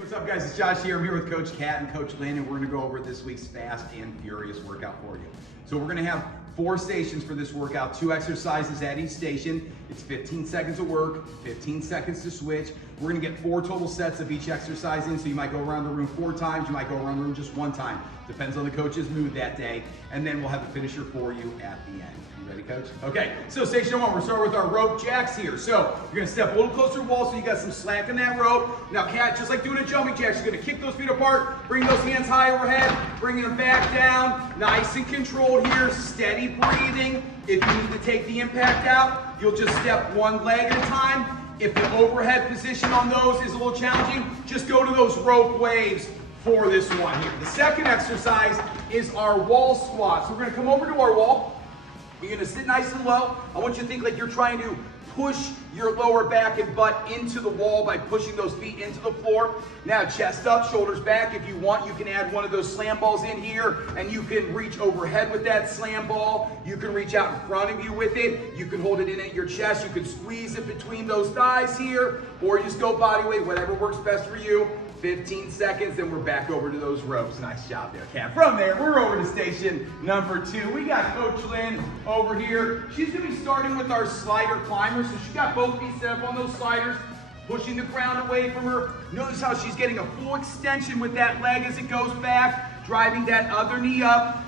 What's up, guys? It's Josh here. I'm here with Coach Kat and Coach Lynn, and we're going to go over this week's Fast and Furious workout for you. So we're going to have 4 stations for this workout, 2 exercises at each station. It's 15 seconds of work, 15 seconds to switch. We're going to get 4 total sets of each exercise in, so you might go around the room 4 times, you might go around the room just 1 time. Depends on the coach's mood that day, and then we'll have a finisher for you at the end. Ready, Coach? Okay, so station 1, we're starting with our rope jacks here. So you're gonna step a little closer to the wall so you got some slack in that rope. Now, Kat, just like doing a jumping jack, she's gonna kick those feet apart, bring those hands high overhead, bringing them back down. Nice and controlled here, steady breathing. If you need to take the impact out, you'll just step 1 leg at a time. If the overhead position on those is a little challenging, just go to those rope waves for this one here. The second exercise is our wall squat. So we're gonna come over to our wall. You're gonna sit nice and low. I want you to think like you're trying to push your lower back and butt into the wall by pushing those feet into the floor. Now, chest up, shoulders back. If you want, you can add one of those slam balls in here, and you can reach overhead with that slam ball. You can reach out in front of you with it. You can hold it in at your chest. You can squeeze it between those thighs here, or just go body weight, whatever works best for you. 15 seconds, then we're back over to those ropes. Nice job there, Kat. From there, we're over to station number 2. We got Coach Lynn over here. She's gonna be starting with our slider climber. So she got both feet set up on those sliders, pushing the ground away from her. Notice how she's getting a full extension with that leg as it goes back, driving that other knee up.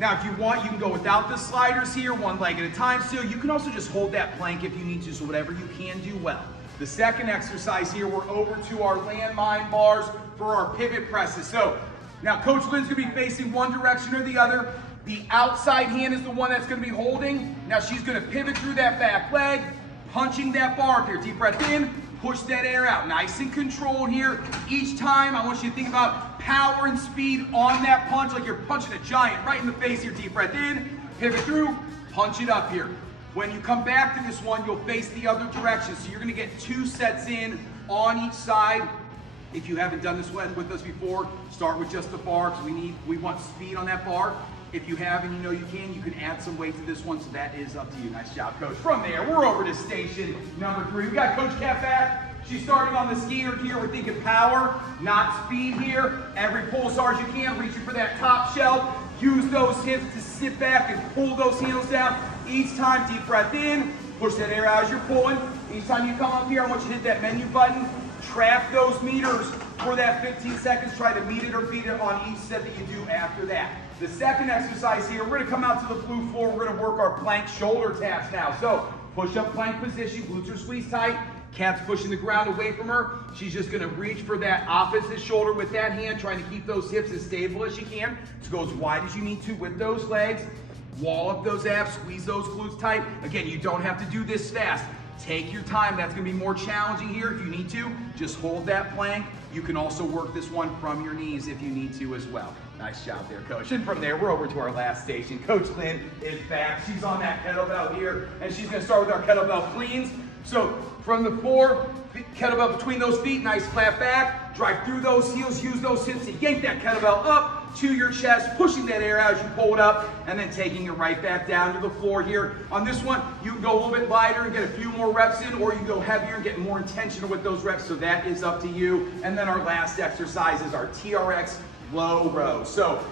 Now, if you want, you can go without the sliders here, 1 leg at a time still. You can also just hold that plank if you need to, so whatever you can do well. The second exercise here, we're over to our landmine bars for our pivot presses. So now Coach Lynn's gonna be facing one direction or the other. The outside hand is the one that's gonna be holding. Now she's gonna pivot through that back leg, punching that bar up here. Deep breath in, push that air out. Nice and controlled here. Each time, I want you to think about power and speed on that punch, like you're punching a giant right in the face here. Deep breath in, pivot through, punch it up here. When you come back to this one, you'll face the other direction. So you're gonna get 2 sets in on each side. If you haven't done this one with us before, start with just the bar, because we want speed on that bar. If you have and you know you can add some weight to this one, so that is up to you. Nice job, Coach. From there, we're over to station number 3. We got Coach Kat back. She's starting on the skier here. We're thinking power, not speed here. Every pull as hard as you can, reaching for that top shelf. Use those hips to sit back and pull those heels down. Each time, deep breath in, push that air out as you're pulling. Each time you come up here, I want you to hit that menu button, track those meters for that 15 seconds. Try to meet it or beat it on each set that you do after that. The second exercise here, we're gonna come out to the blue floor. We're gonna work our plank shoulder taps now. So push up plank position, glutes are squeezed tight. Kat's pushing the ground away from her. She's just gonna reach for that opposite shoulder with that hand, trying to keep those hips as stable as you can. So go as wide as you need to with those legs. Wall up those abs, squeeze those glutes tight. Again, you don't have to do this fast. Take your time. That's gonna be more challenging here if you need to. Just hold that plank. You can also work this one from your knees if you need to as well. Nice job there, Coach. And from there, we're over to our last station. Coach Lynn is back. She's on that kettlebell here, and she's gonna start with our kettlebell cleans. So from the floor, kettlebell between those feet, nice flat back. Drive through those heels, use those hips to yank that kettlebell up to your chest, pushing that air out as you pull it up, and then taking it right back down to the floor here. On this one, you can go a little bit lighter and get a few more reps in, or you can go heavier and get more intentional with those reps, so that is up to you. And then our last exercise is our TRX low row. So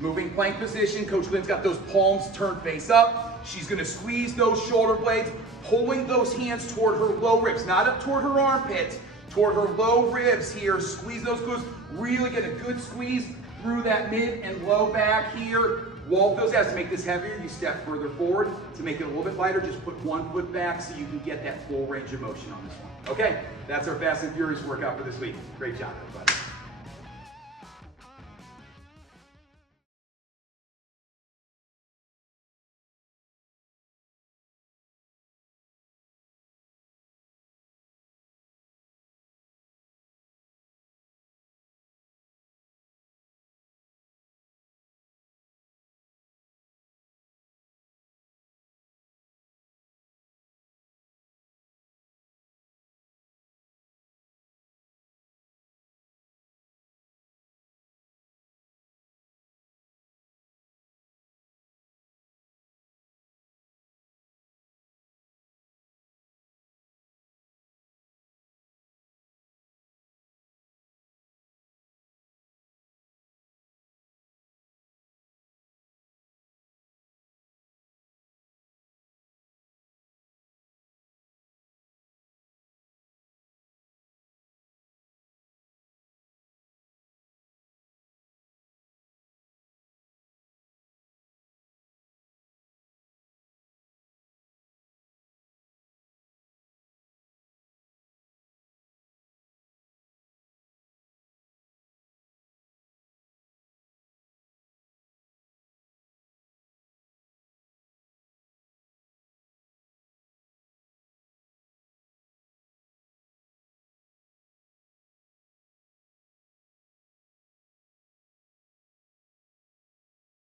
moving plank position, Coach Lynn's got those palms turned face up. She's gonna squeeze those shoulder blades, pulling those hands toward her low ribs, not up toward her armpits, toward her low ribs here. Squeeze those glutes, really get a good squeeze through that mid and low back here. Wall those abs. To make this heavier, you step further forward. To make it a little bit lighter, just put 1 foot back so you can get that full range of motion on this one. Okay, that's our Fast and Furious workout for this week. Great job, everybody.